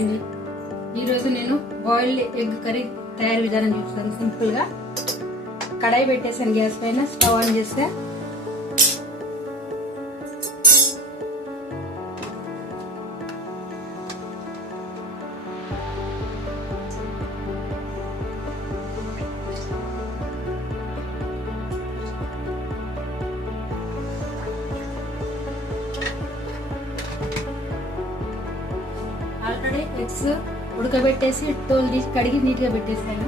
అండి, ఈరోజు నేను బాయిల్డ్ ఎగ్ కర్రీ తయారు విధానం చూపిస్తాను. సింపుల్గా కడాయి పెట్టేసాను, గ్యాస్ పైన స్టవ్ ఆన్ చేస్తే ఆల్రెడీ ఎగ్స్ ఉడకబెట్టేసి తోలు తీసి కడిగి నీట్గా పెట్టేసాను.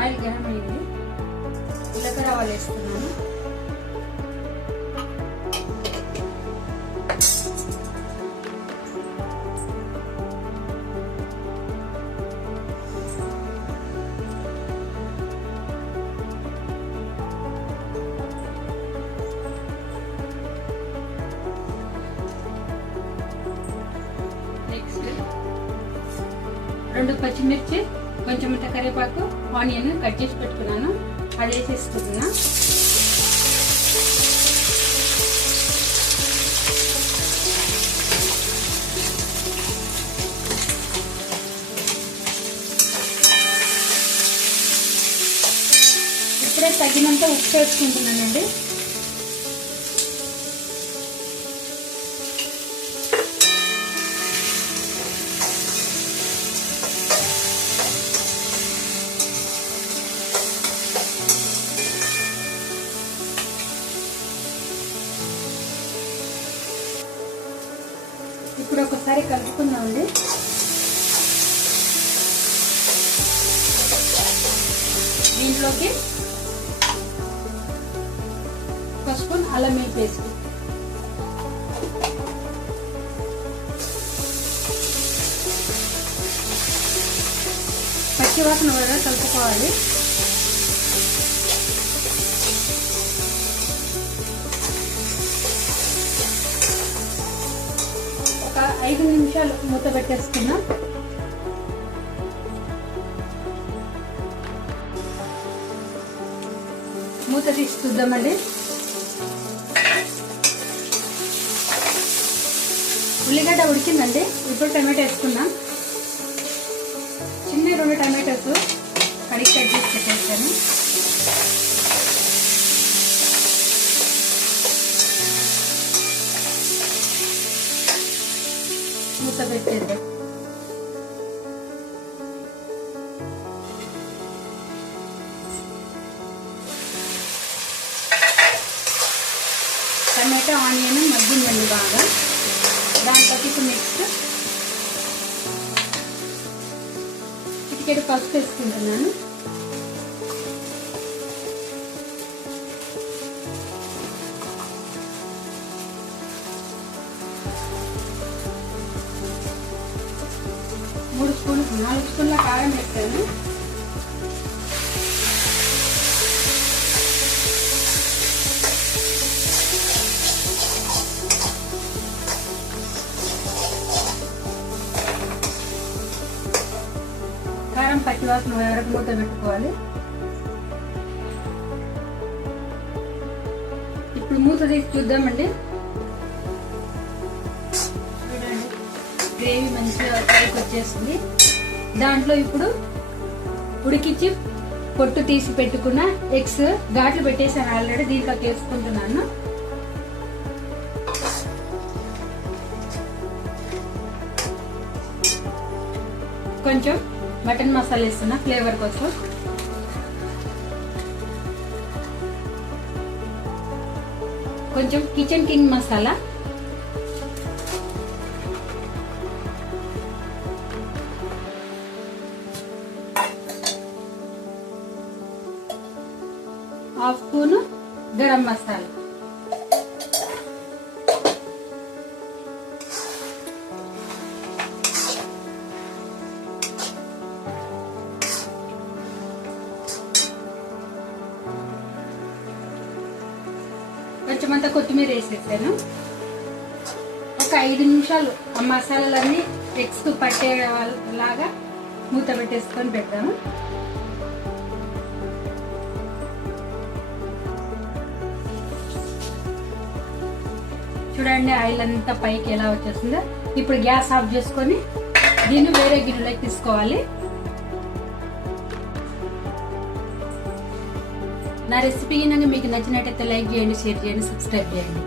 ఆయిల్ గరం అయింది, జీలకర్ర ఆవాలు వేస్తున్నాను. రెండు పచ్చిమిర్చి, కొంచెం కరివేపాకు, ఆనియన్ కట్ చేసి పెట్టుకున్నాను, అది వేసేసుకుంటున్నా. ఇప్పుడే తగినంత ఉప్పు వేసుకుంటున్నానండి. ఇప్పుడు ఒకసారి కలుపుకుందామండి. దీంట్లోకి ఒక స్పూన్ అల్లం వెల్లుల్లి పేస్ట్, పచ్చివాసన వరకు కలుపుకోవాలి. ఒక 5 నిమిషాలు మూత పెట్టేసుకున్నాం. మూత తీసి చూద్దామండి. ఉల్లిగడ్డ ఉడికిందండి. ఇప్పుడు టమాటో వేసుకున్నాం. చిన్న 2 టమాటోస్ కడిగి కట్ చేసి పెట్టేసాను. మూత పెట్టేద్దాం. టమాటో ఆనియన్ మగ్గిందండి బాగా. దాంట్లోకి నెక్స్ట్ చిటికెడు పసుపు వేసుకుంటున్నాను. మూడు స్పూన్లు 4 స్పూన్ల కారం వేస్తాను. కారం పచ్చివాసన వరకు మూత పెట్టుకోవాలి. ఇప్పుడు మూత తీసి చూద్దామండి. గ్రేవీ మంచిగా పైకి వచ్చేసింది. దాంట్లో ఇప్పుడు ఉడికించి పొట్టు తీసి పెట్టుకున్న ఎగ్స్ ఘాట్లు పెట్టేసాను ఆల్రెడీ. దీంట్లోకి వేసుకుంటున్నాను. కొంచెం మటన్ మసాలా వేస్తున్నా ఫ్లేవర్ కోసం. కొంచెం kitchen king masala, half spoon garam masala, కొంచెం అంతా కొత్తిమీర వేసేసాను. ఒక 5 నిమిషాలు ఆ మసాలాలన్నీ ఎగ్స్ పట్టేలాగా మూత పెట్టేసుకొని పెడతాను. చూడండి ఆయిల్ అంతా పైకి ఎలా వచ్చేస్తుందో. ఇప్పుడు గ్యాస్ ఆఫ్ చేసుకొని దీన్ని వేరే గిన్నెలోకి తీసుకోవాలి. నా రెసిపీ కనుక మీకు నచ్చినట్టయితే లైక్ చేయండి, షేర్ చేయండి, సబ్స్క్రైబ్ చేయండి.